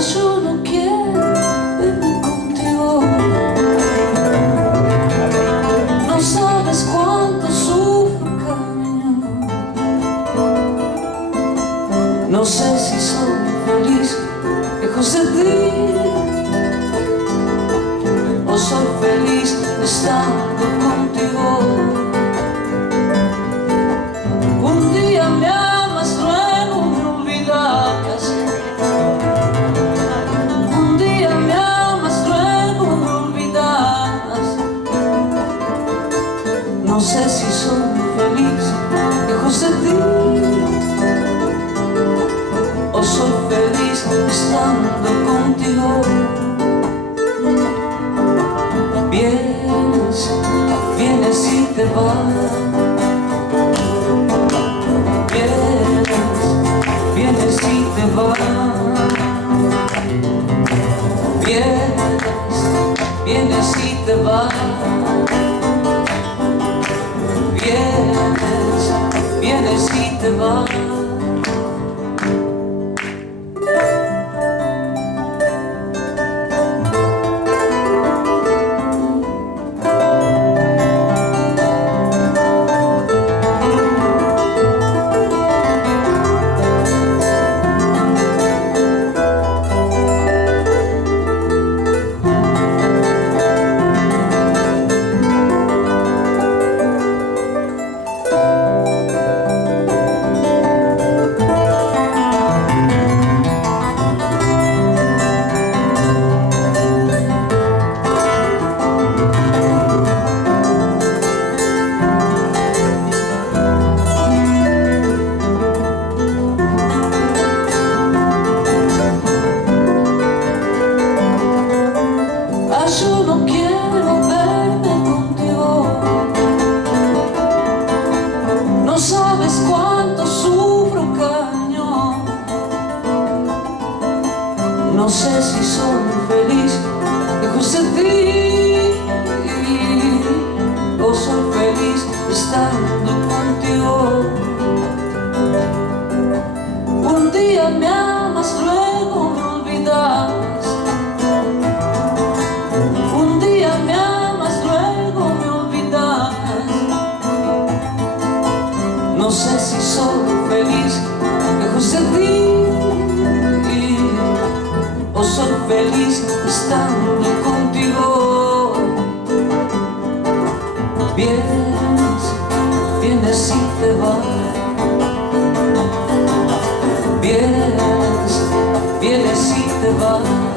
yo no quiero verme contigo. No sabes cuánto sufro, cariño. No sé si soy feliz lejos de ti, o soy feliz estando contigo. Un día me amas, luego me olvidas. Un día me amas, luego me olvidas. No sé si soy feliz lejos de ti, o soy feliz estando contigo. Vienes, vienes y te vas. Vienes y te vas. Vienes y te vas. Vienes y te vas. Yo no quiero verme contigo. No sabes cuánto sufro, cariño. No sé si soy feliz lejos de ti, o soy feliz estando contigo. Un día me amas, luego me olvidas. No sé si soy feliz lejos de ti, o soy feliz estando contigo. Vienes, vienes y te vas. Vienes y te vas.